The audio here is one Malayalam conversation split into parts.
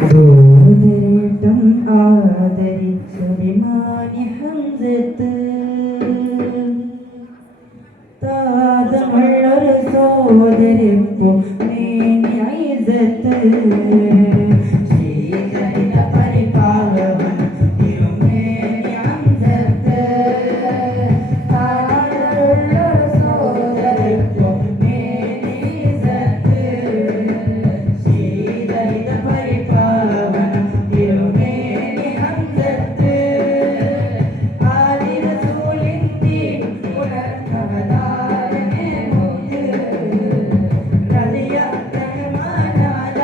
ഗോതരേട്ടം ആദരിച്ചഭിമാനി ഹംസത്ത് താതമുള്ളൊരു സോദരിപ്പോ മേനി ഐസത്ത് ശ്രീധരിത പരിപാലവൻ തിരുമേനി ഹംസത്ത് താതമുള്ളൊരു സോദരിപ്പോ മേനി ഐസത്ത് ശ്രീധരിത പരിപാലവൻ തിരുമേനി ഹംസത്ത് ആദി റസൂലിന്റെ പുനർനവതാരമേ മുത്ത് റളിയ റഹ്മാനാല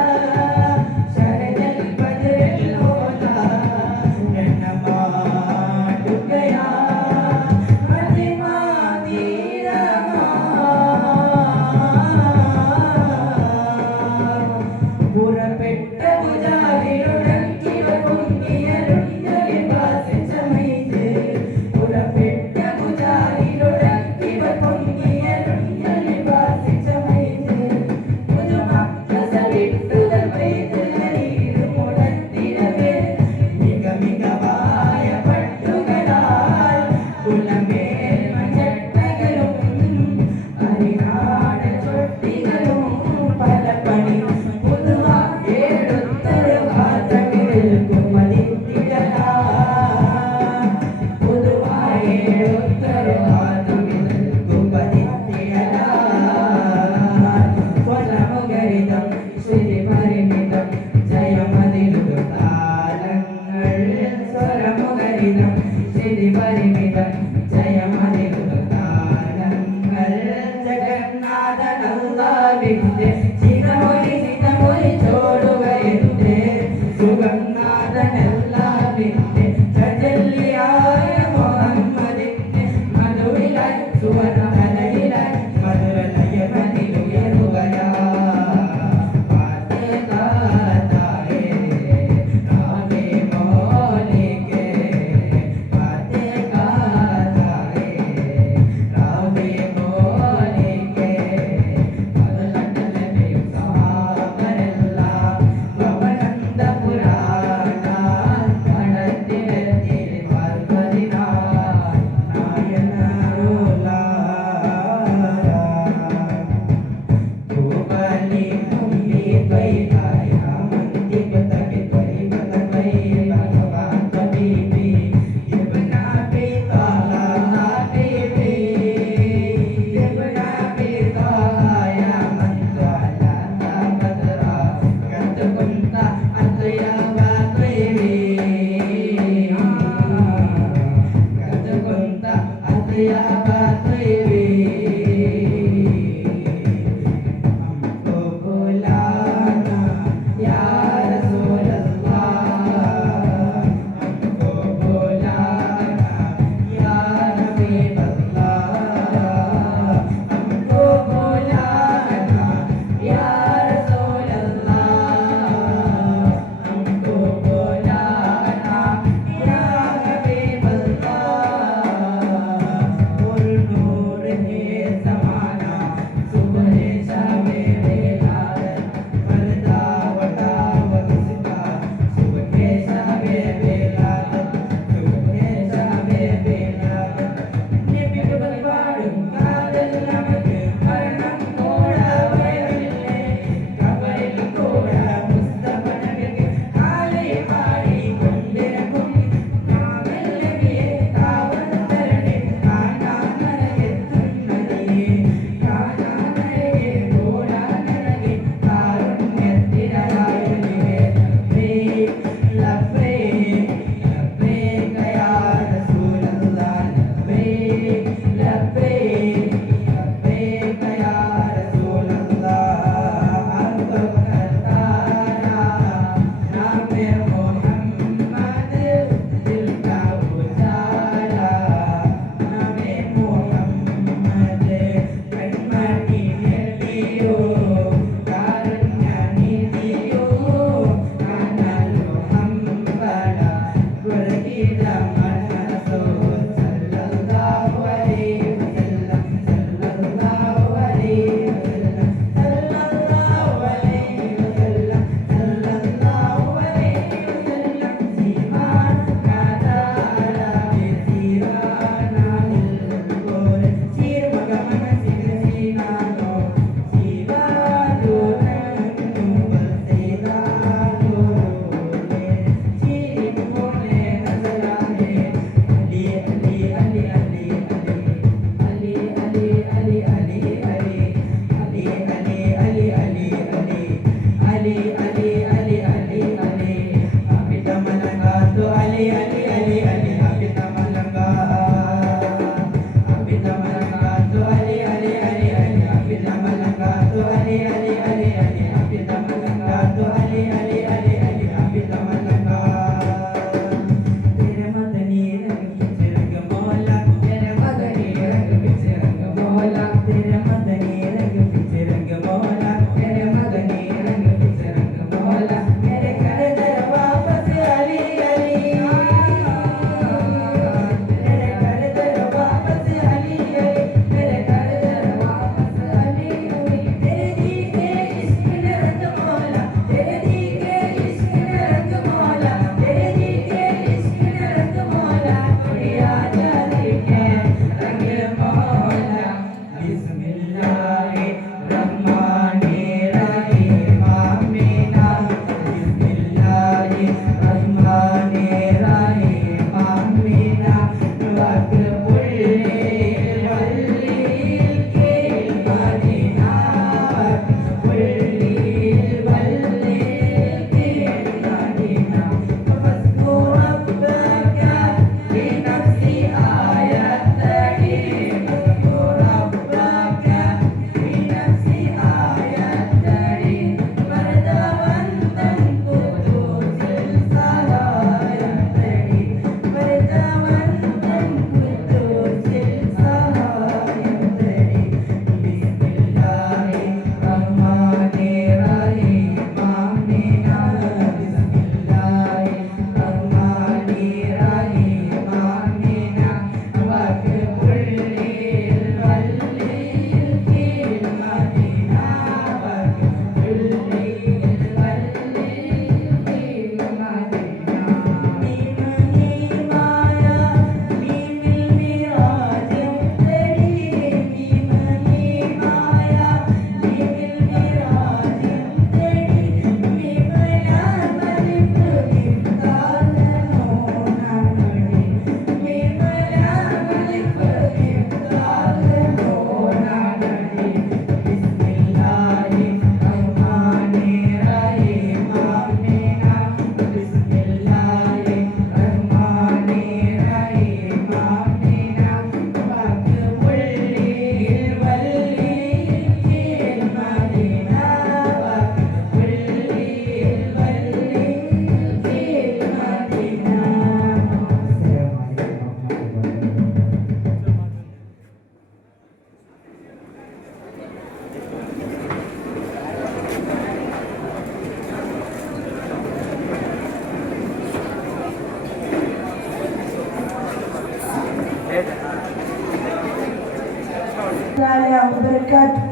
وبركاته.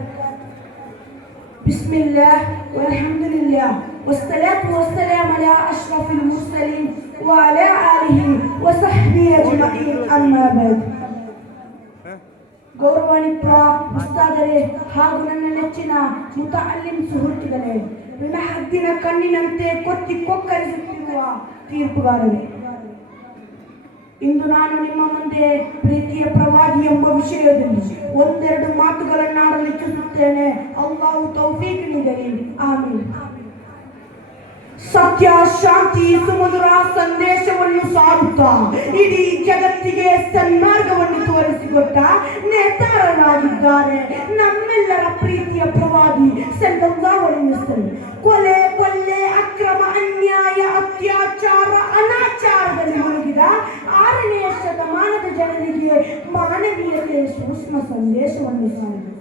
بسم الله والحمد لله والصلاة والسلام على أشرف المرسلين وعلى آله وصحبه أجمعين أما بعد. ಗೌರವಾನ್ವಿತ ಉಸ್ತಾದರೇ ಹಾಗೂ ನನ್ನ ನೆಚ್ಚಿನ ಮುತಅಲ್ಲಿಮ್ ಸುಹೃತ್ತುಗಳೇ, ನನ್ನ ಹದ್ದಿನ ಕಣ್ಣಿನಂತೆ ಕೊತ್ತಿ ಕೊಕ್ಕರಿಸುತ್ತಿರುವ ತೀರ್ಪುಗಾರರೇ, ಇಂದು ನಾನು ನಿಮ್ಮ ಮುಂದೆ ಪ್ರೀತಿಯ ಪ್ರವಾದಿ ಎಂಬ ವಿಷಯದಲ್ಲಿ ಒಂದೆರಡು ಮಾತುಗಳನ್ನಾಡಲು ಇಚ್ಛಿಸುತ್ತೇನೆ. ಅಲ್ಲಾಹು ತೌಫೀಕ್ ನೀಡಲಿ, ಆಮೀನ್. ಸತ್ಯ, ಶಾಂತಿ, ಸುಮಧುರ ಸಂದೇಶವನ್ನು ಸಾರುತ್ತಾ ಇಡೀ ಜಗತ್ತಿಗೆ ಸನ್ಮಾರ್ಗವನ್ನು ತೋರಿಸಿಕೊಟ್ಟ ನೇತಾರರಾಗಿದ್ದಾರೆ ನಮ್ಮೆಲ್ಲರ ಪ್ರೀತಿಯ ಪ್ರವಾದಿ ಸಲ್ಲಲ್ಲಾಹು ಅಲೈಹಿ ವಸಲ್ಲಂ. ಕೊಲೆ, ಕೊಲ್ಲೆ, ಅಕ್ರಮ, ಅನ್ಯಾಯ, ಅತ್ಯಾಚಾರ, ಅನಾಚಾರದಲ್ಲಿ ಮುಳುಗಿದ 6ನೇ ಶತಮಾನದ ಜನರಿಗೆ ಮಾನವೀಯತೆಯ ಸೂಕ್ಷ್ಮ ಸಂದೇಶವನ್ನು ಸಾರಿದರು.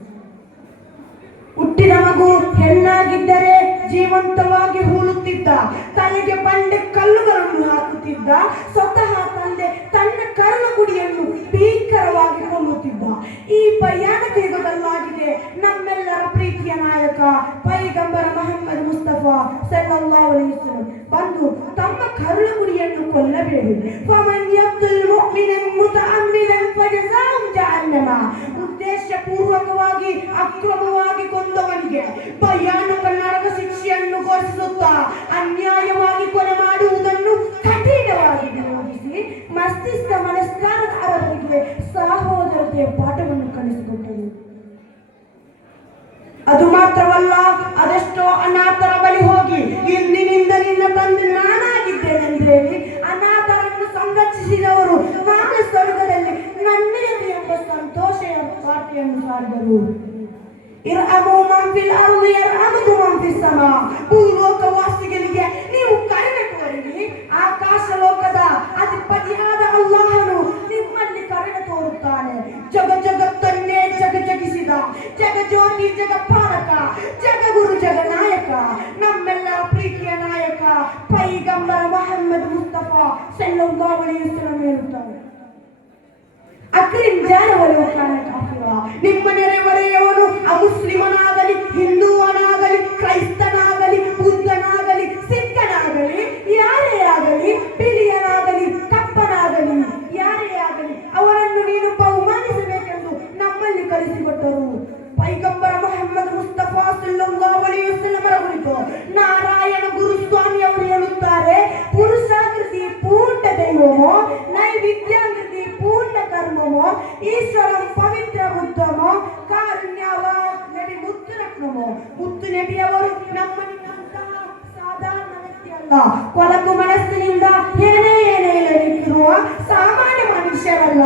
ಹುಟ್ಟಿದ ಮಗು ಹೆಣ್ಣಾಗಿದ್ದರೆ ಜೀವಂತವಾಗಿ ಹೂಳುತ್ತಿದ್ದ, ತಲೆಗೆ ಬಂಡೆ ಕಲ್ಲುಗಳನ್ನು ಹಾಕುತ್ತಿದ್ದ, ಸ್ವತಃ ತಂದೆ ತನ್ನ ಕರುಳು ಕುಡಿಯನ್ನು ಭೀಕರವಾಗಿ ಕೊಲ್ಲುತ್ತಿದ್ದ. ಈ ಭಯಾನಕ ಯುಗದಲ್ಲಾಗಿದೆ ನಮ್ಮೆಲ್ಲರ ಪ್ರೀತಿಯ ನಾಯಕ ಪೈಗಂಬರ ಮೊಹಮ್ಮದ್ ಮುಸ್ತಫಾ ಸಲ್ಲಲ್ಲಾಹು ಅಲೈಹಿ ವಸಲ್ಲಂ ಬಂದು ತಮ್ಮ ಕರುಳು ಕುಡಿಯನ್ನು ಕೊಲ್ಲಬೇಡಿ. ಫಮನ್ ಯಕ್ತುಲ್ ಮುಅ್ಮಿನನ್ ಮುತಅಮ್ಮಿದನ್ ಫಜಜಾಹು ಜಹನ್ನಮ. ಉದ್ದೇಶಪೂರ್ವಕವಾಗಿ ಅಕ್ರಮವಾಗಿ ಕೊಂದವನಿಗೆ ಭಯಾನಕ ನರಕ ಶಿಕ್ಷೆಯನ್ನು ಘೋಷಿಸುತ್ತಾ ಅನ್ಯಾಯವಾಗಿ ಕೊಲೆ ಮಾಡುವುದನ್ನು ಕಠಿಣವಾಗಿ ವಿರೋಧಿಸಿ ಮಸ್ತಿಷ್ಕ ಮನಸ್ಕಾರದ ಅರಬರಿಗೆ ಸಹೋದರತೆಯ ಪಾಠವನ್ನು ಕಲಿಸಿಕೊಟ್ಟರು. ಅದು ಮಾತ್ರವಲ್ಲ, ಅದೆಷ್ಟೋ ಅನಾಥರ ಬಳಿ ಹೋಗಿ ಇಂದಿನಿಂದ ನಿನ್ನ ತಂದೆ ನಾನಾಗಿದ್ದೇನೆಂದು ಹೇಳಿ ಅನಾಥರನ್ನು ಸಂರಕ್ಷಿಸಿದವರು ನಾನು ಸ್ವರ್ಗದಲ್ಲಿ ನನ್ನದೇ ಎಂಬ ಸಂತೋಷ ವಾರ್ತೆಯನ್ನು ಸಾರಿದರು. ಇರ್ಅಮು ಮನ್ ಫಿಲ್ ಅರ್ದಿ ಯರ್ಅಮುಕುಮ್ ಮನ್ ಫಿಸ್ ಸಮಾ. ಭೂಲೋಕವಾಸಿಗಳಿಗೆ ನೀವು ಕರುಣೆ ತೋರಿರಿ, ಆಕಾಶ ಲೋಕದ ಅಧಿಪತಿಯಾದ ಅಲ್ಲಾಹನು ನಿಮ್ಮಲ್ಲಿ ಕರುಣೆ ತೋರುತ್ತಾನೆ. ಜಗತ್ತನ್ನೇ ಜಗಜಗಿಸಿದ ಜಗಜ್ಯೋತಿ, ಜಗಪಾಲಕ, ಜಗಗುರು, ಜಗನಾಯಕ, ನಮ್ಮೆಲ್ಲರ ಪ್ರೀತಿಯ ನಾಯಕ ಪೈಗಂಬರ ಮೊಹಮ್ಮದ್ ಮುಸ್ತಫಾ ಸಲ್ಲಲ್ಲಾಹು ಅಲೈಹಿ ವಸಲ್ಲಂ ಹೇಳುತ್ತಾರೆ, ಅಕ್ರಿಮ್ ಜಾನವಲು ಕಾನ ಕಾಫಿರ. ನಿಮ್ಮ ನೆರೆಹೊರೆಯವನು ಅಮುಸ್ಲಿಮನಾಗಲಿ, ಹಿಂದೂವನಾಗಲಿ, ಕ್ರೈಸ್ತನಾಗಲಿ, ಬುದ್ಧನಾಗಲಿ, ಸಿಖ್ಖನಾಗಲಿ, ಯಾರೇ ಆಗಲಿ, ಬಿಳಿಯನಾಗಲಿ, ಕಪ್ಪನಾಗಲಿ, ಯಾರೇ ಆಗಲಿ, ಅವರನ್ನು ನೀನು ಬಹುಮಾನಿಸಬೇಕೆಂದು ನಮ್ಮಲ್ಲಿ ಕಲಿಸಿಕೊಟ್ಟರು. ಪೈಗಂಬರ ಮೊಹಮ್ಮದ್ ಮುಸ್ತಫಾ ಸಲ್ಲಲ್ಲಾಹು ಅಲೈಹಿ ವಸಲ್ಲಮರ ಕುರಿತು ನಾರಾಯಣ ಗುರುಸ್ವಾಮಿ ಅವರು ಹೇಳುತ್ತಾರೆ, ಪುರುಷಾಕೃತಿ ಪೂರ್ಣ ದೈವಮೋ, ನೈವಿದ್ಯಾಂಕೃತಿ ಪೂರ್ಣ ಕರ್ಮಮೋ, ಈಶ್ವರಂ ಪವಿತ್ರ ಬುದ್ಧಮೋ, ಕಾರುಣ್ಯವ ನಬಿ ಮುತ್ತು ರತ್ನಮೋ. ಮುತ್ತು ನಬಿಯವರು ನಮ್ಮಂತಹ ಸಾಧಾರಣ ವ್ಯಕ್ತಿಯಲ್ಲ, ಕೊಳಕು ಮನಸ್ಸಿನಿಂದ ಏನೇ ಇರುವ ಸಾಮಾನ್ಯ ಮನುಷ್ಯರಲ್ಲ.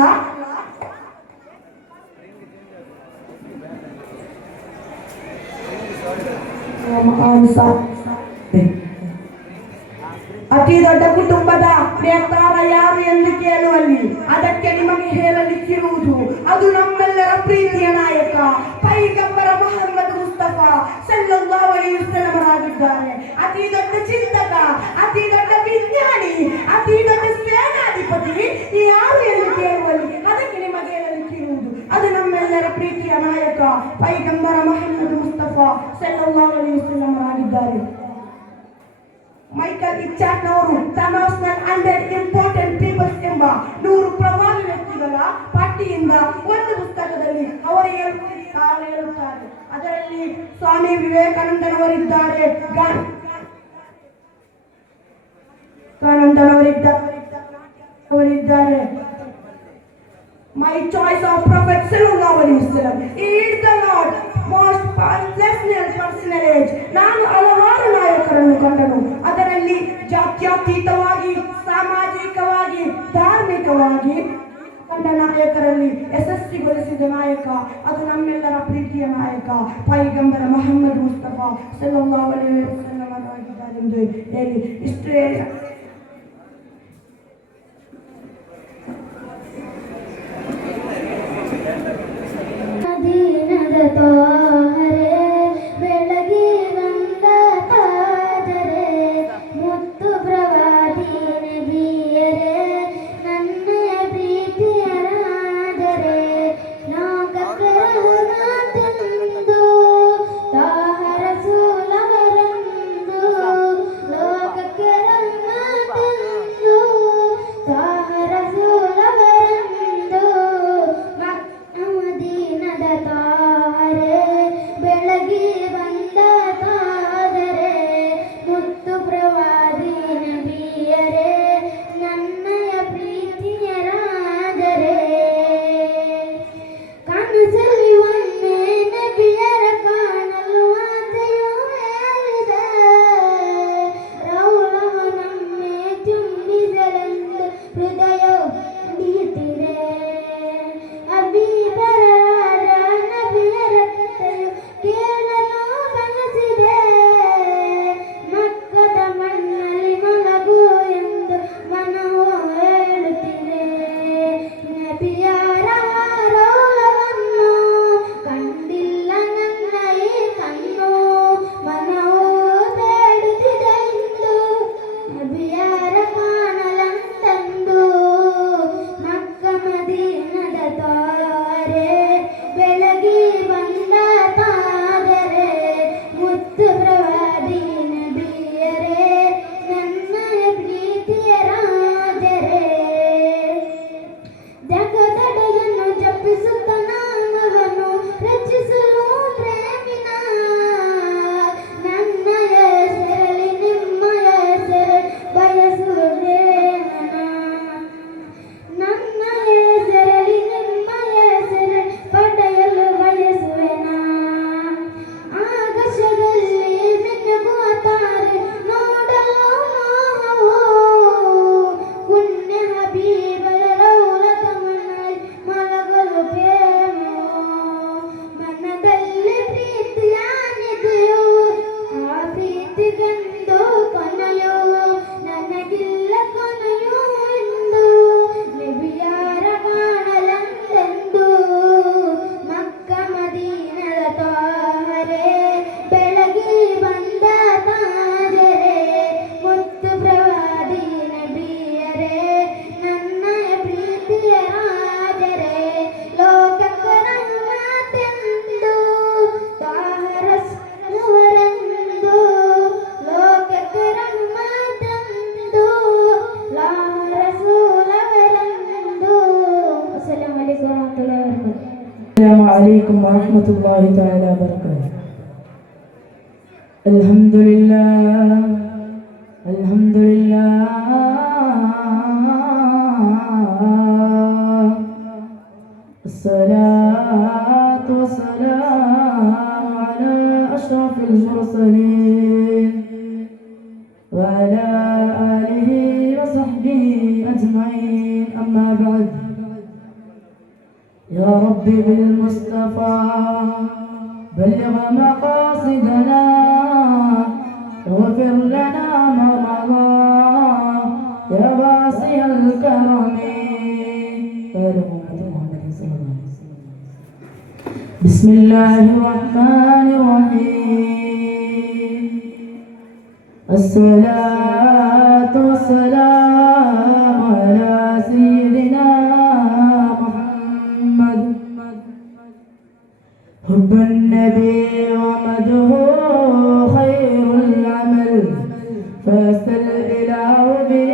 ಅತಿ ದೊಡ್ಡ ಕುಟುಂಬದ ನೇತಾರ ಯಾರು ಎಂದು ಕೇಳುವಲ್ಲಿ ಅದಕ್ಕೆ ನಿಮಗೆ ಹೇಳಲಿಕ್ಕಿರುವುದು ಅದು ನಮ್ಮೆಲ್ಲರ ಪ್ರೀತಿಯ ನಾಯಕ ಪೈಗಂಬರ ಮೊಹಮ್ಮದ್ ಮುಸ್ತಫಾ ಸಲ್ಲಲ್ಲಾಹು ಅಲೈಹಿ ವಸಲ್ಲಮರಾಗಿದ್ದಾರೆ. ಅತಿ ದೊಡ್ಡ ಚಿಂತಕ, ಅತಿ ದೊಡ್ಡ ವಿಜ್ಞಾನಿ, ಅತಿ ದೊಡ್ಡ ಸೇನಾಧಿಪತಿ ಯಾರು ಎಂದು ಕೇಳುವಲ್ಲಿ ಅದಕ್ಕೆ ನಿಮಗೆ ಹೇಳಲಿಕ್ಕಿರುವುದು ಅದು ನಮ್ಮೆಲ್ಲರ ಪ್ರೀತಿಯ ನಾಯಕ ಪೈಗಂಬರ ಮೊಹಮ್ಮದ್ ಮುಸ್ತಫಾ ಸಲ್ಲಲ್ಲಾಹು ಅಲೈಹಿ ವಸಲ್ಲಮರಾಗಿದ್ದಾರೆ. ಮೈಕಲ್ ಇಚ್ಚಾಟ್ನವರು ತಮಾಸ್ನಲ್ 100 ಇಂಪಾರ್ಟೆಂಟ್ ಪೀಪಲ್ಸ್ ಎಂಬ 100 ಪ್ರಭಾವಿ ವ್ಯಕ್ತಿಗಳ ಪಟ್ಟಿಯಿಂದ ಒಂದು ಪುಸ್ತಕದಲ್ಲಿ ಅವರು ಹೇಳುತ್ತಾರೆ. ಅದರಲ್ಲಿ ಸ್ವಾಮಿ ವಿವೇಕಾನಂದನವರಿದ್ದಾರೆ, My choice of Prophet sallallahu alaihi wasallam. He is the Lord most personality. ನಾನು ಹಲವಾರು ನಾಯಕರನ್ನು ಕಂಡನು. ಅದರಲ್ಲಿ ಜಾತ್ಯತೀತವಾಗಿ, ಸಾಮಾಜಿಕವಾಗಿ, ಧಾರ್ಮಿಕವಾಗಿ ಕಂಡ ನಾಯಕರಲ್ಲಿ ಯಶಸ್ವಿಗೊಳಿಸಿದ ನಾಯಕ ಅದು ನಮ್ಮೆಲ್ಲರ ಪ್ರೀತಿಯ ನಾಯಕ ಪೈಗಂಬರ ಮೊಹಮ್ಮದ್ ಮುಸ್ತಫಾ ಸಲ್ಲಲ್ಲಾಹು ಅಲೈಹಿ ವಸಲ್ಲಂ ಆಗಿದ್ದಾರೆ ಎಂದು ಹೇಳಿ ಇಷ್ಟೇ. ನಬಿಯರ ಕಾಣಲಂತಂದು ಮಕ್ಕ ಮದೀನದ ತಾರೆ ಬೆಳಗಿ ಬಂದ ತಾದರೆ ಮುತ್ತು ಪ್ರವಾದಿ ನಬಿಯರೇ ನನ್ನ ಪ್ರೀತಿಯ ರಾಜರೇ ಜಗದಡೆಯನ್ನು ಜಪಿಸುತ್ತ ನಾಮವನ್ನು ರಚಿಸಲು ಪ್ರೇಮಿನ ನನ್ನ ಹೆಸರಲ್ಲಿ ನಿಮ್ಮ ಹೆಸರು ಬಯಸುವುದೇ ನನ್ನ ಹೆಸರಲ್ಲಿ ನಿಮ್ಮ ಹೆಸರು ಪಡೆಯಲು ಬಯಸುವೆನ ಆಕಾಶದಲ್ಲಿ ಮಿನುಗುವ ತಾರೆ ನೋಡಲು ಮೋಹವು ಪುಣ್ಯ ಹಬೀಬರ ರೌಲತ ಮನಲ್ಲಿ ಮಲಗಲು ಪ್ರೇಮೋ ಮನದಲ್ಲಿ ಪ್ರೀತಿಯಾನಿದೆಯೋ ಆ ಪ್ರೀತಿಗೆಂದು ಕೊನೆಯೋ ನನಗಿಲ್ಲ ಕೊನೆಯೋ ಎಂದು ನಬಿಯರ ಕಾಣಲೆಂದೆಂದು ಮಕ್ಕ ಮದೀನದ ತಾರೆ ಬೆಳಗಿ ಬಂದ ತಾಜರೆ ಮುತ್ತು ಪ್ರವಾದಿ ನಬಿಯರೇ ನನ್ನ ಪ್ರೀತಿಯ ರಾಜರೇ ಲೋಕಕ್ಕೆ ರಹಮತೆಂದು ತಾರಸವರೆಂದು ಲೋಕಕ್ಕೆ ರಹಮತೆಂದು ರಸೂಲವರೆಂದು ಅಸ್ಸಲಾಮು ಅಲೈಕುಂ ವರಹಮತುಲ್ಲಾಹಿ ವಬರಕಾತುಹು. السلام عليكم ورحمة الله تعالى وبركاته. الحمد لله الحمد لله الصلاة والسلام على أشرف المرسلين وعلى آله وصحبه أجمعين أما بعد يا رب بالمصطفى بلغ مقاصدنا واغفر لنا ما مضى يا واسع الكرم بسم الله الرحمن الرحيم الصلاة والسلام على سيدنا محمد حب النبي ومده خير العمل فاستل الإله به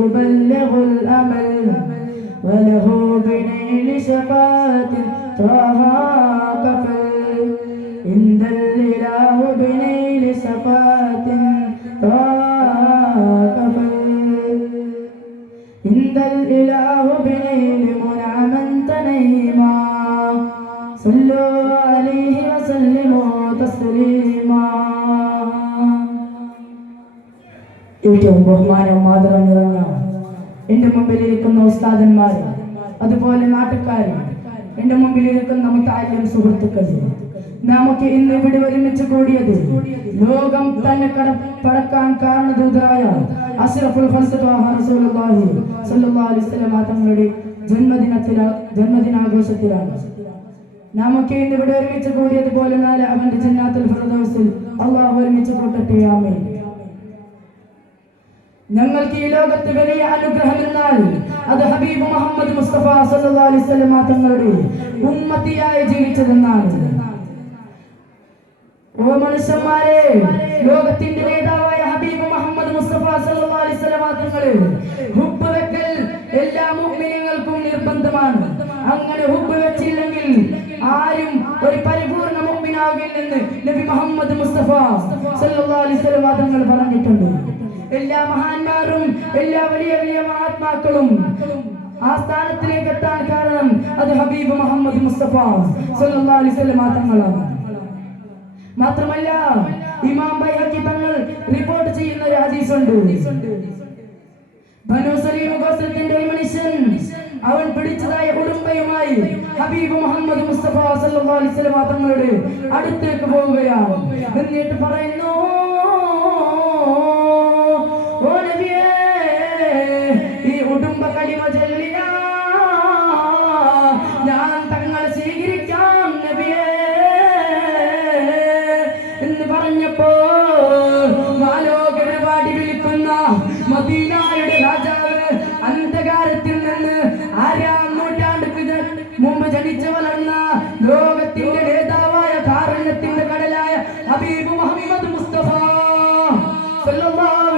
أبلغ الأمل وله بنيل شفاة طه كفل عند الإله بنيل شفاة طه كفل عند الإله بنيل منعما تنيما صلوا عليه وسلموا تسليما. ഏറ്റവും ബഹുമാനം ആദരം നിറഞ്ഞ എൻ്റെ മുമ്പിലിരിക്കുന്ന ഉസ്താദന്മാർ, അതുപോലെ നാട്ടുകാർ, എൻ്റെ മുമ്പിലിരിക്കുന്ന മുത്തഅല്ലിം സുഹൃത്തുക്കൾ, നമുക്ക് ഇന്ന് ഇവിടെ ഒരുമിച്ച് കൂടിയത് ലോകം തന്നെ പടക്കാൻ കാരണദൂതരായ അഷ്റഫുൽ ഖൽഖ് ത്വാഹ റസൂലുള്ളാഹി സ്വല്ലല്ലാഹു അലൈഹി വസല്ലം തങ്ങളുടെ ജന്മദിനാഘോഷത്തിലാണ്. നമുക്ക് ഇന്ന് ഇവിടെ ഒരുമിച്ച് കൂടിയതുപോലെ നാളെ അവന്റെ ജന്നാത്തുൽ ഫിർദൗസിൽ അല്ലാഹു ഒരുമിച്ച് കൂട്ടട്ടെ. ആമീൻ. ഞങ്ങൾക്ക് ഈ ലോകത്ത് വലിയ അനുഗ്രഹം എന്നാൽ അത് ഹബീബ് മുഹമ്മദ് മുസ്തഫ സല്ലല്ലാഹു അലൈഹി വസല്ലം തങ്ങളുടെ ഉമ്മത്തിയായി ജീവിച്ചതെന്നാണ്. ഓ മനുഷ്യന്മാരെ, ലോകത്തിന്റെ നേതാവായ ഹബീബ് മുഹമ്മദ് മുസ്തഫ സല്ലല്ലാഹു അലൈഹി വസല്ലം തങ്ങളെ ഹുബ്ബ് വെക്കൽ എല്ലാ മുഅ്മിനീങ്ങൾക്കും നിർബന്ധമാണ്. അങ്ങനെ ഹുബ്ബ് വെച്ചില്ലെങ്കിൽ ആരും ഒരു പരിപൂർണ്ണ മുഅ്മിനാകില്ലെന്ന് നബി മുഹമ്മദ് മുസ്തഫ സല്ലല്ലാഹു അലൈഹി വസല്ലം തങ്ങൾ പറഞ്ഞിട്ടുണ്ട്. എല്ലാ മഹാന്മാരും എല്ലാ വലിയ വലിയ മഹാത്മാക്കളും ആ സ്ഥാനത്തിലേക്ക് എത്താൻ കാരണം അത് ഹബീബ് മുഹമ്മദ് മുസ്തഫ സല്ലല്ലാഹു അലൈഹി വസല്ലം തങ്ങളാണ്. മാത്രമല്ല ഇമാം ബൈഹഖി തങ്ങൾ റിപ്പോർട്ട് ചെയ്യുന്ന ഒരു ഹദീസ് ഉണ്ട്. ബനൂ സലീം ഗോത്രത്തിന്റെ ഒരു മനുഷ്യൻ അവൻ പിടിച്ചതായ ഉടുമ്പയുമായി ഹബീബ് മുഹമ്മദ് മുസ്തഫ സല്ലല്ലാഹു അലൈഹി വസല്ലം തങ്ങളുടെ അടുത്തേക്ക് പോവുകയാണ്. എന്നിട്ട് പറയുന്നു, ഓ നബിയേ, ഈ ഉടുമ്പ കലിമ ചൊല്ലിയ ഞാൻ തങ്ങളെ സ്വീകരിക്കാം നബിയേ എന്ന് പറഞ്ഞപ്പോ മാലോകരെ പാടി വിളിച്ചു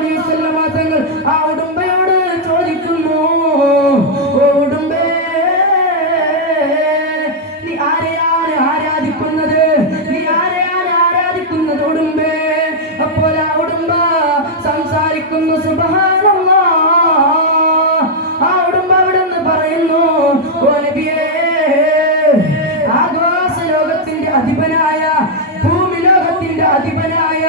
അലൈഹി വസല്ലമ തങ്ങൾ ആ ഉടുമ്പയോട് ചോദിക്കുന്നു, ഓ ഉടുമ്പേ, നീ ആരെയാണ് ആരാധിക്കുന്നത്? നീ ആരെയാണ് ആരാധിക്കുന്നത് ഉടുമ്പേ? അപ്പോൾ ആ ഉടുമ്പ സംസാരിക്കുന്നു, സുബ്ഹാനല്ലാഹ്. ആ ഉടുമ്പ അവിടുന്ന് പറയുന്നു, ഓ നബിയേ, ആകാശ ലോകത്തിന്റെ അധിപനായ, ഭൂമി ലോകത്തിന്റെ അധിപനായ,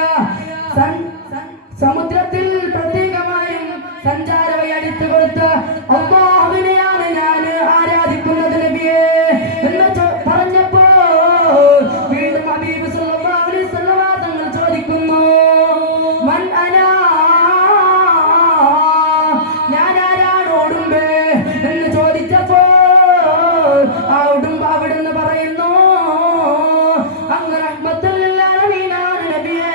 സമുദ്രത്തിൽ പ്രത്യേകമായും സഞ്ചാരവഴി അടിച്ചു കൊടുത്ത അല്ലാഹുവിനെയാണ് ഞാൻ ആരാധിക്കുന്നത് നബിയേ എന്ന് പറഞ്ഞപ്പോ വീണ്ടും ഹബീബ് സല്ലല്ലാഹു അലൈഹി വസല്ലം തങ്ങൾ ചോദിക്കുന്നു, മൻ അനാ, ഞാൻ ആരാണ് ഉടുമ്പേ എന്ന് ചോദിച്ചപ്പോ ആ ഉടുമ്പ അവിടുന്ന് പറയുന്നു, അങ്ങ് റഹ്മത്തുൽ ആലമീനാണ് നബിയേ,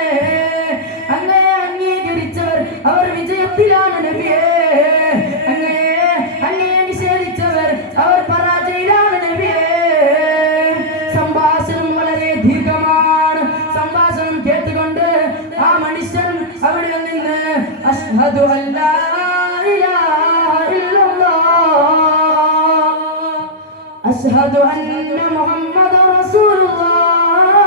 അങ്ങയെ അംഗീകരിച്ചവർ അവർ വിജയത്തിലാണ് നബിയേ, അങ്ങയെ നിഷേധിച്ചവർ അവർ പരാജയത്തിലാണ് നബിയേ. സംഭാഷണം വളരെ ദീർഘമാണ്. സംഭാഷണം കേട്ടുകൊണ്ട് ആ മനുഷ്യൻ അവിടെ നിന്ന് അഷ്ഹദു അല്ലാ ഇലാഹ ഇല്ലല്ലാഹ് അഷ്ഹദു അന്ന മുഹമ്മദ റസൂലുള്ളാഹ്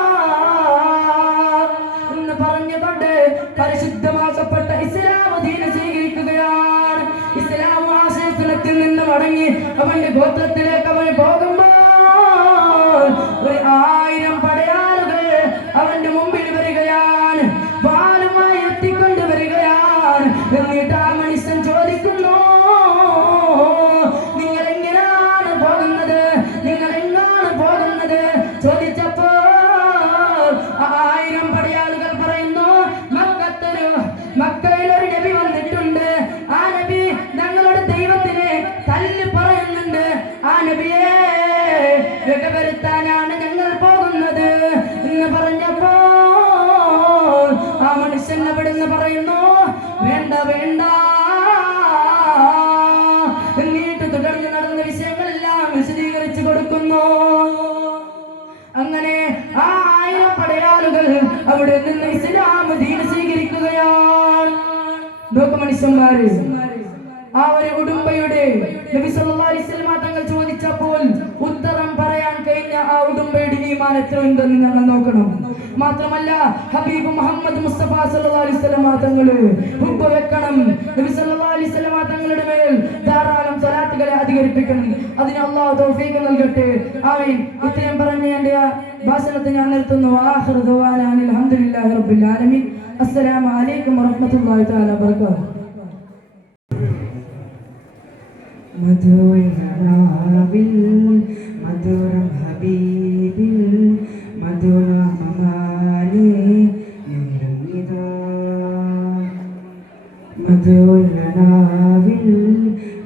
എന്ന് പറഞ്ഞുകൊണ്ട് പരിശുദ്ധമാക്കപ്പെട്ട ഇസ്ലാം ദീന സ്വീകരിക്കുകയാണ്. ഇസ്ലാം ആശയത്തിൽ നിന്ന് മടങ്ങി അവന്റെ ഗോത്രത്തിലേക്ക് അവൻ പോകുമ്പോൾ 1000 പടയാളുകൾ അവന്റെ മുമ്പിൽ വരികയാണ്, വാളുമായി എത്തിക്കൊണ്ട് വരികയാണ്. എന്നിട്ട് ആ മനുഷ്യൻ ചോദിക്കുന്നു, നിങ്ങൾ എങ്ങനെയാണ് പോകുന്നത്? നിങ്ങൾ എങ്ങാണ് പോകുന്നത് ചോദിച്ചപ്പോൾ 1000 പടയാളുകൾ പറയുന്നു, മക്കയിൽ ഒരു നബി വന്നിട്ടുണ്ട്, ആ നബി ഞങ്ങളുടെ ദൈവത്തിനെ തല്ലി പറയുന്നുണ്ട്, ആ നബിയെ വകവരുത്താനാണ് ഞങ്ങൾ പോകുന്നത് എന്ന് പറഞ്ഞപ്പോൾ ആ മനുഷ്യൻ അവിടുന്ന് പറയുന്നു, വേണ്ട വേണ്ട. എന്നിട്ട് തുടർന്ന് നടന്ന വിഷയങ്ങളെല്ലാം വിശദീകരിച്ചു കൊടുക്കുന്നു. അങ്ങനെ ആ 1000 പടയാളുകൾ അവിടെ നിന്ന് ഇസ്ലാം ദീൻ സ്വീകരിക്കുകയാണ്. നോക്ക് മനുഷ്യന്മാര്, ആ ഒരു ഉടുമ്പയുടെ നബി സല്ലല്ലാഹു അലൈഹി വസല്ലം തങ്ങൾ ചോദിച്ചപ്പോൾ ഉത്തരം പറയാൻ കഴിഞ്ഞ ആ ഉടുമ്പയുടെ ഈമാൻ എത്ര ഉണ്ടെന്ന് ഞങ്ങൾ നോക്കണം. മാത്രമല്ല ഹബീബ് മുഹമ്മദ് മുസ്തഫ സല്ലല്ലാഹു അലൈഹി വസല്ലം തങ്ങൾ ഹുബ്ബ് വെക്കണം. നബി സല്ലല്ലാഹു അലൈഹി വസല്ലം തങ്ങളുടെ മേൽ ധാരാളം സ്വലാത്തുകളെ അധികരിപ്പിക്കണം. അതിന് അല്ലാഹു തൗഫീഖ് നൽകട്ടെ, ആമീൻ. ഇത്രയും പറഞ്ഞ് എൻ്റെ ഭാഷണത്തെ ഞാൻ നിർത്തുന്നു. ആഖിറു ദഅവാനാ അൽഹംദുലില്ലാഹി റബ്ബിൽ ആലമീൻ. അസ്സലാമു അലൈക്കും വറഹ്മത്തുള്ളാഹി തആല വബറകാതുഹു. മധുരനാവിൽ മധുരം ഹബീബിൽ മധുരമാലേ നിറഞ്ഞിതാ. മധുരനാവിൽ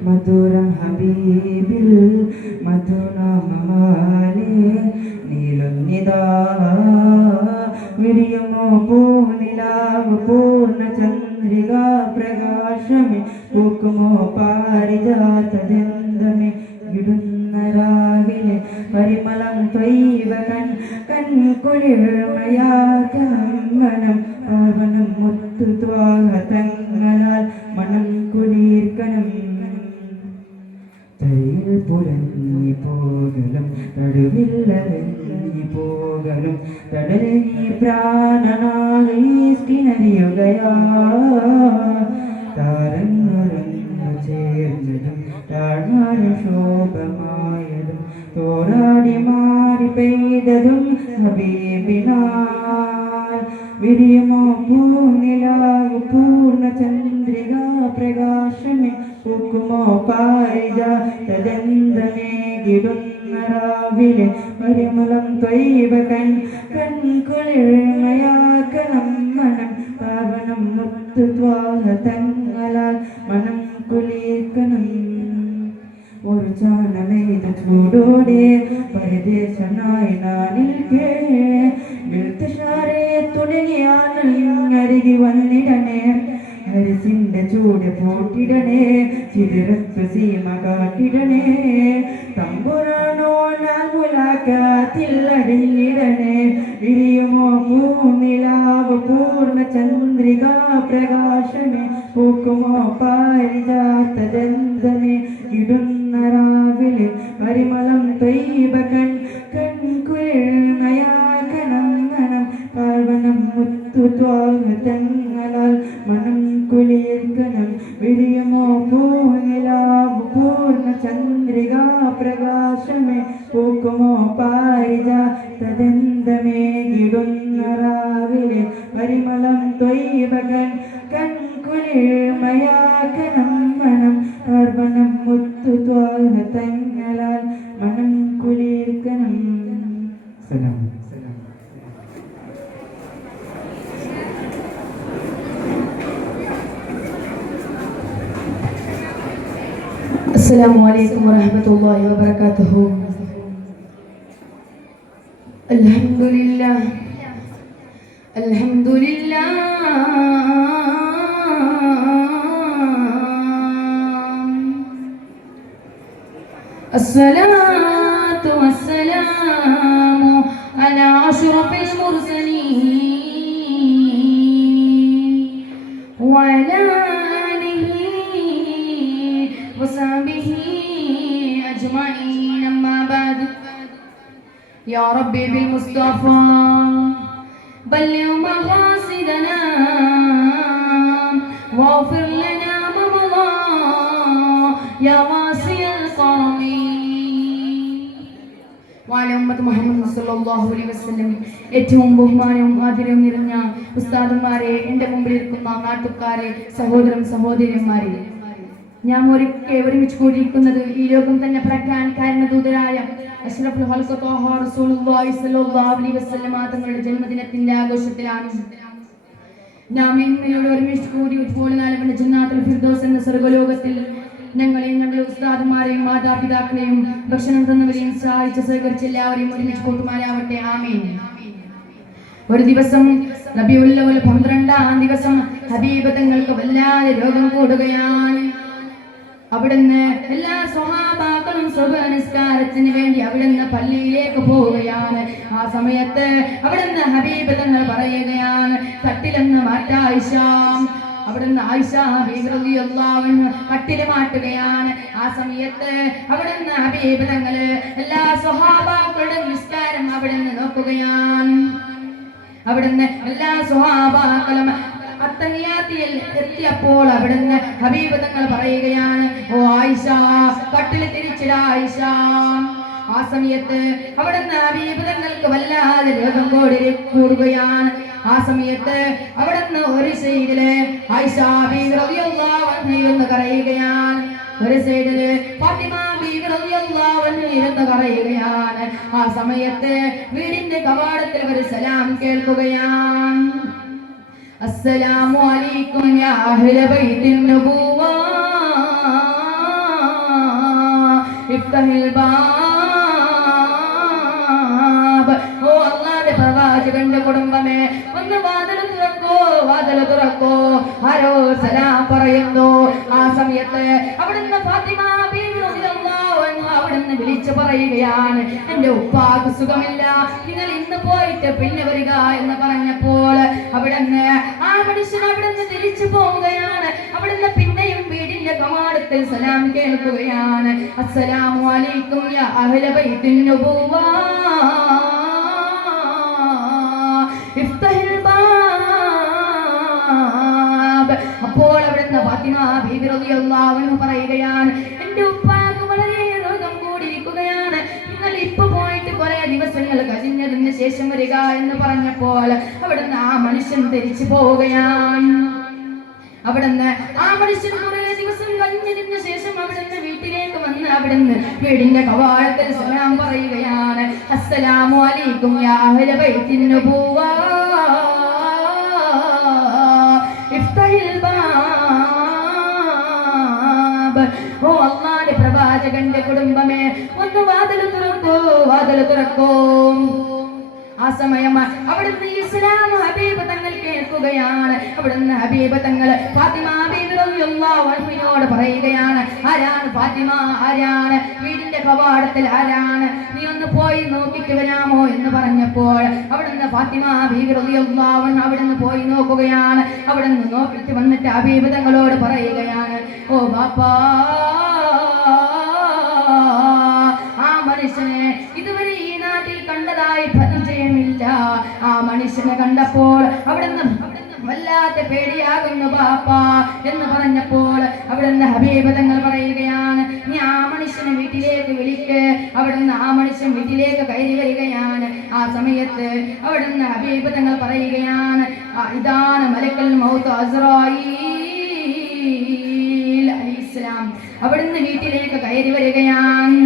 മധുരം ഹബീബിൽ മധുരമാലേ നിറഞ്ഞിതാ. വിരിയമോ പൂനിലാവ് പൂർണ്ണ ചന്ദ്രികാ പ്രകാശമേ പൂക്കുമോ പാരിജാതദന്തമേ വിടുന്ന രാവിലെ പരിമളം ത്വയ്വകൻ കൺകുളിർമയാകണം മനം പാവനം മുത്തുത്വാഹതങ്ങളാൽ മനം കുളിർക്കണം. തൈൽ പുലഞ്ഞി പോകലും തടുവില്ലി പോകലും തടലി പ്രാണനാളിസ്കിനരിയുകയാ. താരങ്ങളൊന്നു ചേർന്നതും താഴ്വാരം ശോഭമായതും തോരാടി മാറി പെയ്തതും ഹബീബിനാൽ. വിരിയുമോ പൂനിലാവ് പൂർണ്ണ ചന്ദ്രികാ പ്രകാശമേ പൂക്കുമോ പാരിജാതദന്തമേ കിടുന്ന രാവിലെ പരിമളം ത്വയ്വകൻ കൺകുളിർമയാക്കണം മനം പാവനം മുത്തുത്വാഹതങ്ങളാൽ മനം കുളിർക്കണം. ഒരു ചാനമെയ്ത ചൂടോടെ പരദേശനായി നാനിൽക്കേ വിൽത്തുഷാരെ തുടങ്ങിയാൽ അരികി വന്നിടണേ. ഹരിസിന്റെ ചൂട് പൂട്ടിടണേ ചിതിരത്തു സീമ കാട്ടിടണേ തമ്പുരാനോ ഞാൻ മുലാക്കത്തില്ലടിഞ്ഞിടണേ വിരിയുമോ പൂനിലാവ് പൂർണ്ണ ചന്ദ്രിക പ്രകാശമേ പൂക്കുമോ പാരിജാത ഗന്ധമേ ഇടുന്ന രാവിലെ പരിമളം തൈബകൻ കൺകുളിർമയാകണം നനം പാർവനം മുത്തുത്വാൽ മനം കുളിർക്കണം വിരിയുമോ പൂനിലാവ് പൂർണ്ണ ചന്ദ്രിക പ്രകാശമേ പൂക്കുമോ പാരിജാതദന്തമേ ഇടുന്ന രാവിലെ പരിമളം ത്വയ്ബകൻ കൺകുളിർമയാകണം മനം പാർവനം മുത്തുത്വാൽ തങ്ങളാൽ മനം കുളിർക്കണം. സലാം. السلام عليكم ورحمة الله وبركاته. الحمد لله الحمد لله الصلاة والسلام على أشرف المرسلين وعلى وصحبه أجمعين. أما بعد يا ربي بالمصطفى بلغ مقاصدنا واغفر لنا ما مضى يا واسع الكرم وعلى أمة محمد صلى الله عليه وسلم. ഏറ്റവും ബഹുമാനവും ആദരവും നിറഞ്ഞ ഉസ്താദന്മാരെ, എൻ്റെ മുമ്പിലിരിക്കുന്ന നാട്ടുകാരെ, സഹോദരന്മാരെ, ഞാൻ ഒരുമിച്ച് കൂടിയിരിക്കുന്നത് ഈ ലോകം തന്നെ പിറക്കാൻ കാരണദൂതരായ അഷ്റഫുൽ ഖൽഖ് ത്വാഹ റസൂലുള്ളാഹി സ്വല്ലല്ലാഹു അലൈഹി വസല്ലം തങ്ങളുടെ ജന്മദിനത്തിന്റെ ആഘോഷത്തിലാണ്. നാം ഇന്നിവിടെ ഒരുമിച്ച് കൂടി ഇപ്പോൾ നാളെ ജന്നാത്തുൽ ഫിർദൗസ് എന്ന സ്വർഗ്ഗലോകത്തിൽ ഞങ്ങളെയും ഞങ്ങളുടെ ഉസ്താദുമാരെയും മാതാപിതാക്കളെയും ഭക്ഷണം തന്നവരെയും സഹായിച്ച് സ്വീകരിച്ച എല്ലാവരെയും ഒരുമിച്ച് കൂട്ടുമാരാവട്ടെ. ആമീൻ. ഒരു ദിവസം റബീഉൽ അവ്വൽ 12-ാം ദിവസം ഹബീബ് തങ്ങൾക്ക് വല്ലാതെ രോഗം കൂടുകയാണ്. അവിടുന്ന് എല്ലാ സ്വഹാബാക്കളും സുബ്ഹ് നിസ്കാരത്തിന് വേണ്ടി അവിടുന്ന് പള്ളിയിലേക്ക് പോവുകയാണ്. ആ സമയത്ത് അവിടുന്ന് ഹബീബ് തങ്ങൾ പറയുകയാണ്, കട്ടിലെന്ന് മാറ്റായിഷ. അവിടുന്ന് ആയിഷ ഹബീബ് റളിയല്ലാഹു അൻഹ കട്ടില് മാറ്റുകയാണ്. ആ സമയത്ത് അവിടുന്ന് ഹബീബ് തങ്ങള് എല്ലാ സ്വഹാബാക്കളുടെ നിസ്കാരം അവിടുന്ന് നോക്കുകയാണ്. അവിടുന്ന് എല്ലാ സ്വഹാബാക്കളും അത്തഹിയാത്തിൽ എത്തിയപ്പോൾ അവിടുന്ന് ഹബീബ് തങ്ങൾ പറയുകയാണ്, ഓ ആയിഷ, കട്ടില് തിരിച്ചിട ആയിഷ. ആ സമയത്ത് അവിടുന്ന് ഹബീബ് തങ്ങൾക്ക് വല്ലാതെ രോഗം കൂടുകയാണ്. ആ സമയത്ത് അവിടുന്ന് ഒരു സൈഡില് ആയിഷ ബീവി റളിയല്ലാഹു അൻഹ ഇരുന്ന് കരയുകയാണ്, ഒരു സൈഡില് ഫാത്തിമ ബീവി റളിയല്ലാഹു അൻഹ ഇരുന്ന് കരയുകയാണ്. ആ സമയത്ത് വീടിന്റെ കവാടത്തിൽ ഒരു സലാം കേൾക്കുകയാണ്. السلام عليكم يا أهل بيت النبوة افتح الباب. ഓ അല്ലാഹുവിന്റെ പ്രവാചകന്റെ കുടുംബമേ, ഒന്ന് വാതിൽ തുറക്കോ. ആരോ സലാം പറയുന്നു. ആ സമയത്ത് അവിടുന്ന് ഫാത്തിമ ബീവി റളിയല്ലാഹു അൻഹ അവിടുന്ന് വിളിച്ചു പറയുകയാണ്, എന്റെ ഉപ്പാക്ക് സുഖമില്ല, നിങ്ങൾ ഇന്ന് പോയിട്ട് പിന്നെ വരിക എന്ന് പറഞ്ഞപ്പോൾ അവിടുന്ന് ആ മനുഷ്യൻ അവിടുന്ന് തിരിച്ചു പോവുകയാണ്. അവിടുന്ന് പിന്നെയും വീടിന്റെ കവാടത്തിൽ സലാം കേൾക്കുകയാണ്. അസ്സലാമു അലൈക്കും യാ അഹ്ല ബൈത്തിൻ നബുവ ഇഫ്തഹിൽ ബാബ്. അപ്പോൾ അവിടുന്ന് ഫാത്തിമ ബീവി റളിയല്ലാഹു അൻഹ പറയുകയാണ്, എന്റെ ഉപ്പാക്ക് വളരെ രോഗം കൂടിയിരിക്കുകയാണ്, നിങ്ങൾ ഇപ്പൊ പോയിട്ട് കുറെ ദിവസങ്ങൾ കഴിഞ്ഞതിന് ശേഷം വരിക എന്ന് പറഞ്ഞപ്പോൾ അവിടുന്ന് ആ മനുഷ്യൻ തിരിച്ചു പോവുകയാണ്. അവിടുന്ന് ആ മനുഷ്യൻ കുറെ ദിവസം കഴിഞ്ഞതിന് ശേഷം അവിടുന്ന് വീട്ടിലേക്ക് വന്ന് അവിടുന്ന് വീടിന്റെ കവാടത്തിൽ സലാം പറയുകയാണ്, അസ്സലാമു അലൈക്കും യാ അഹ്ല ബൈത്തിൻ നബുവ ഇഫ്തഹിൽ ബാബ്. ഓ അല്ലാഹുവിന്റെ പ്രവാചകന്റെ കുടുംബമേ, ഒന്ന് വാതിൽ തുറക്കോ. ആ ആ സമയം അവിടുന്ന് ഇസ്ലാം ഹബീബ് തങ്ങൾ കേൾക്കുകയാണ്. അവിടുന്ന് ഹബീബ് തങ്ങൾ ഫാത്തിമ ബീവി റളിയല്ലാഹു അൻഹയോട് പറയുകയാണ്, ആരാണ് ഫാത്തിമ, ആരാണ് വീടിന്റെ കവാടത്തിൽ, ആരാണ്, നീ ഒന്ന് പോയി നോക്കിട്ട് വരാമോ എന്ന് പറഞ്ഞപ്പോൾ അവിടുന്ന് ഫാത്തിമ ബീവി റളിയല്ലാഹു അൻഹ അവിടുന്ന് പോയി നോക്കുകയാണ്. അവിടുന്ന് നോക്കിട്ട് വന്നിട്ട് ഹബീബ് തങ്ങളോട് പറയുകയാണ്, ഓ ബാപ്പാ, ആ മനുഷ്യനെ ഇതുവരെ ഈ നാട്ടിൽ കണ്ടതായി പരിചയമില്ല. ആ മനുഷ്യനെ കണ്ടപ്പോൾ അവിടുന്ന് വല്ലാത്ത പേടിയാകുന്നു ബാപ്പ എന്ന് പറഞ്ഞപ്പോൾ അവിടുന്ന് ഹബീബ് തങ്ങൾ പറയുകയാണ്, നീ ആ മനുഷ്യനെ വീട്ടിലേക്ക് വിളിക്ക്. അവിടുന്ന് ആ മനുഷ്യൻ വീട്ടിലേക്ക് കയറി വരികയാണ്. ആ സമയത്ത് അവിടുന്ന് ഹബീബ് തങ്ങൾ പറയുകയാണ്, ഇതാണ് മലക്കൽ മൗത്ത് അസ്റായീൽ അലൈഹിസ്സലാം. അവിടുന്ന് വീട്ടിലേക്ക് കയറി വരികയാണ്.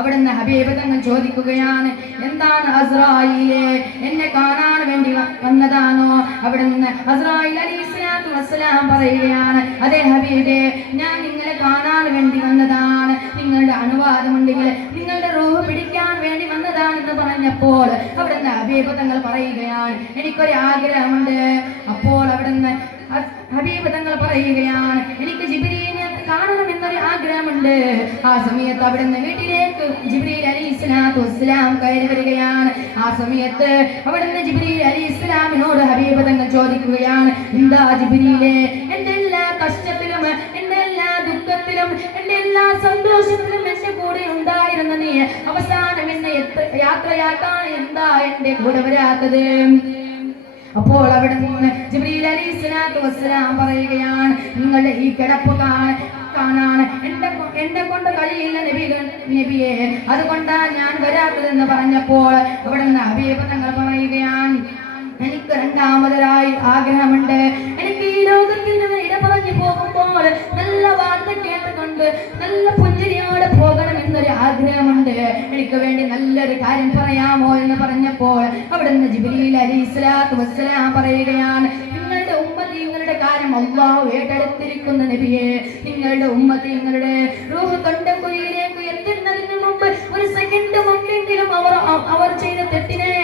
അവിടുന്ന് ഹബീബ് തങ്ങൾ ചോദിക്കുകയാണ്, എന്താണ് അസ്റായീലേ, എന്നെ കാണാൻ വേണ്ടി വന്നതാണോ? അവിടുന്ന് അസ്റായീൽ അലൈഹിസ്സലാത്തു വസ്സലാം പറയുകയാണ്, അതെ ഹബീബേ, ഞാൻ നിങ്ങളെ കാണാൻ വേണ്ടി വന്നതാണ്. നിങ്ങളുടെ അനുവാദമുണ്ടെങ്കിൽ നിങ്ങളുടെ റൂഹ് പിടിക്കാൻ വേണ്ടി വന്നതാണെന്ന് പറഞ്ഞപ്പോൾ അവിടുന്ന് ഹബീബ് തങ്ങൾ പറയുകയാണ്, എനിക്കൊരു ആഗ്രഹമുണ്ട്. അപ്പോൾ അവിടുന്ന് ഹബീബ് തങ്ങൾ പറയുകയാണ്, എനിക്ക് ജിബ്രീലിനെ കാണണമെന്നൊരു ആഗ്രഹമുണ്ട്. ആ സമയത്ത് അവിടുന്ന് വീട്ടിലേക്ക് ജിബ്രീൽ അലൈഹിസ്സലാത്തു വസ്സലാം കയറി വരികയാണ്. ആ സമയത്ത് അവിടുന്ന് ജിബ്രീൽ അലൈഹിസ്സലാമിനോട് ഹബീബ് തങ്ങൾ ചോദിക്കുകയാണ്, എന്താ ജിബ്രീലേ, എന്റെ എല്ലാ കഷ്ടത്തിലും, എന്റെ എല്ലാ ദുഃഖത്തിലും, എന്റെ എല്ലാ സന്തോഷത്തിലും എന്റെ കൂടെ ഉണ്ടായിരുന്ന നീ അവസാനം എന്നെ യാത്രയാക്കാൻ എന്താ എന്റെ കൂടെ വരാത്തത്? അപ്പോൾ അവിടെ നിന്ന് ജിബ്രീൽ അലൈഹിസ്സലാത്തു വസ്സലാം പറയുകയാണ്, നിങ്ങളുടെ ഈ കിടപ്പ് കാണാൻ എന്നെ കൊണ്ട് കഴിയില്ല നബിയെ, അതുകൊണ്ടാണ് ഞാൻ വരാത്തതെന്ന് പറഞ്ഞപ്പോൾ അവിടെ നിന്ന് ഹബീബ് തങ്ങൾ പറയുകയാണ്, എനിക്ക് രണ്ടാമതൊരായി ആഗ്രഹമുണ്ട്. എനിക്ക് ഈ ലോകത്തിൽ നിന്ന് ഇട പറഞ്ഞു പോകുമ്പോൾ നല്ല വാർത്ത കേട്ടുകൊണ്ട് നല്ല പുഞ്ചിരിയോടെ പോകണമെന്നൊരു ആഗ്രഹമുണ്ട്. എനിക്ക് വേണ്ടി നല്ലൊരു കാര്യം പറയാമോ എന്ന് പറഞ്ഞപ്പോൾ അവിടുന്ന് ജിബ്രീൽ അലൈഹിസ്സലാത്തു വസ്സലാം പറയുകയാണ്, നിങ്ങളുടെ ഉമ്മത്തി നിങ്ങളുടെ കാര്യം അല്ലാഹു ഏറ്റെടുത്തിരിക്കുന്ന നബിയെ. നിങ്ങളുടെ ഉമ്മത്തി നിങ്ങളുടെ റൂഹ് തൊണ്ടക്കുഴിയിലേക്ക് എത്തുന്നതിന് മുമ്പ് ഒരു സെക്കൻഡ് മുമ്പെങ്കിലും അവർ ചെയ്ത തെറ്റിനെ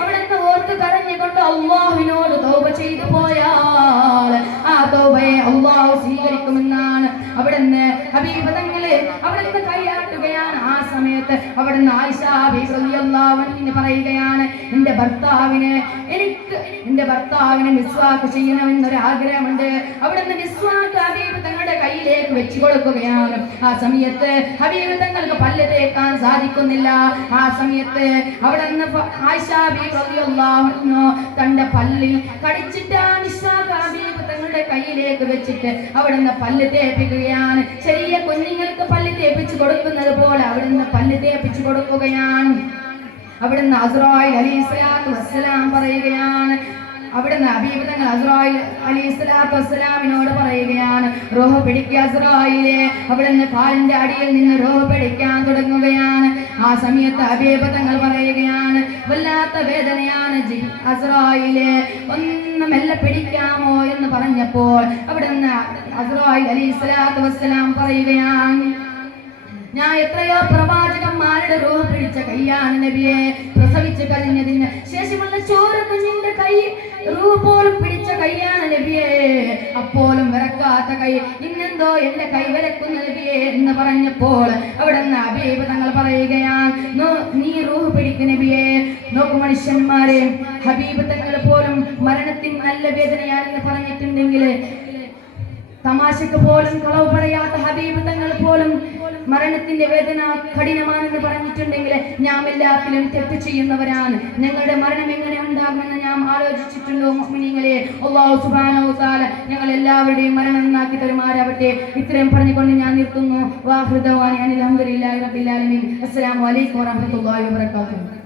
അവിടുന്ന് ഓർത്ത് കരഞ്ഞുകൊണ്ട് അല്ലാഹുവിനോട് തൗബ ചെയ്തു പോയാൽ ആ തൗബയെ അല്ലാഹു സ്വീകരിക്കുമെന്നാണ് അവിടുന്ന് ഹബീബ് തങ്ങളെ അവിടുന്ന് കൈയാട്ടുകയാണ്. ആ സമയത്ത് അവിടുന്ന് ആയിഷ ബീവി റളിയല്ലാഹു അൻഹ പറയുകയാണ്, എന്റെ ഭർത്താവിന് മിസ്വാക്ക് ചെയ്യണമെന്നൊരു ആഗ്രഹമുണ്ട്. അവിടുന്ന് മിസ്വാക്ക് ഹബീബ് തങ്ങളുടെ കയ്യിലേക്ക് വെച്ചു കൊടുക്കുകയാണ്. ആ സമയത്ത് ഹബീബ് തങ്ങൾക്ക് പല്ല് തേക്കാൻ സാധിക്കുന്നില്ല. ആ സമയത്ത് അവിടുന്ന് ആയിഷ ബീവി റളിയല്ലാഹു അൻഹ തന്റെ പല്ലിൽ കടിച്ചിട്ട് ആ മിസ്വാക്ക് ഹബീബ് തങ്ങളുടെ കയ്യിലേക്ക് വെച്ചിട്ട് അവിടുന്ന് പല്ല് തേപ്പിക്കുകയാണ്. ചെറിയ കുഞ്ഞുങ്ങൾക്ക് പല്ല് തേപ്പിച്ചു കൊടുക്കുന്നത് പോലെ അവിടുന്ന് പല്ല് തേപ്പിച്ചു കൊടുക്കുകയാണ്. അവിടുന്ന് അസ്റായീൽ അലൈഹിസ്സലാത്തു വസ്സലാം പറയുകയാണ്, അവിടുന്ന് ഹബീബ് തങ്ങൾ അസ്റായീൽ അലൈഹിസ്സലാത്തു വസ്സലാമിനോട് പറയുകയാണ്, റൂഹ് പിടിക്കുക അസ്റായീലേ. അവിടുന്ന് കാലിന്റെ അടിയിൽ നിന്ന് റൂഹ് പിടിക്കാൻ തുടങ്ങുകയാണ്. ആ സമയത്ത് ഹബീബ് തങ്ങൾ പറയുകയാണ്, വല്ലാത്ത വേദനയാണ് അസ്റായീലേ, ഒന്ന് മെല്ലെ പിടിക്കാമോ എന്ന് പറഞ്ഞപ്പോൾ അവിടുന്ന് അസ്റായീൽ അലൈഹിസ്സലാത്തു വസ്സലാം പറയുകയാണ്, ഞാൻ എത്രയോ പ്രവാചകന്മാരുടെ റൂഹ് പിടിച്ച കൈയാണ് നബിയെ. പ്രസവിച്ച് കഴിഞ്ഞതിന് ശേഷമുള്ള ചോര കുഞ്ഞിന്റെ കൈ റൂഹ് പോലും പിടിച്ച കൈയാണ് നബിയെ. അപ്പോലും വിറക്കാത്ത കൈ, ഇന്നെന്തോ എന്റെ കൈ വിറക്കുന്ന നബിയെ എന്ന് പറഞ്ഞപ്പോൾ അവിടുന്ന് ഹബീബ് തങ്ങൾ പറയുകയാണ്, നീ റൂഹ് പിടിക്കുന്ന നബിയെ. നോക്കു മനുഷ്യന്മാരെ, ഹബീബ് തങ്ങൾ പോലും മരണത്തിന് നല്ല വേദനയാണെന്ന് പറഞ്ഞിട്ടുണ്ടെങ്കിൽ തമാശക്ക് പോലും കളവ് പറയാത്ത ഹബീബ് തങ്ങൾ പോലും മരണത്തിന്റെ വേദന കഠിനമാണെന്ന് പറഞ്ഞിട്ടുണ്ടെങ്കിൽ നാം എല്ലാത്തിലും തെറ്റ് ചെയ്യുന്നവരാണ്. ഞങ്ങളുടെ മരണം എങ്ങനെ ഉണ്ടാകുമെന്ന് നാം ആലോചിച്ചിട്ടുണ്ടോ മുഅ്മിനീങ്ങളെ? അല്ലാഹു സുബ്ഹാനഹു വ തആല ഞങ്ങൾ എല്ലാവരുടെയും മരണം നന്നാക്കി തരുമാറാവട്ടെ. ഇത്രയും പറഞ്ഞുകൊണ്ട് ഞാൻ നിർത്തുന്നു. വാഖിറു ദഅവാനി അനിൽ ഹംദുലില്ലാഹി റബ്ബിൽ ആലമീൻ. അസ്സലാമു അലൈക്കും വറഹ്മത്തുള്ളാഹി വബറകാതുഹു.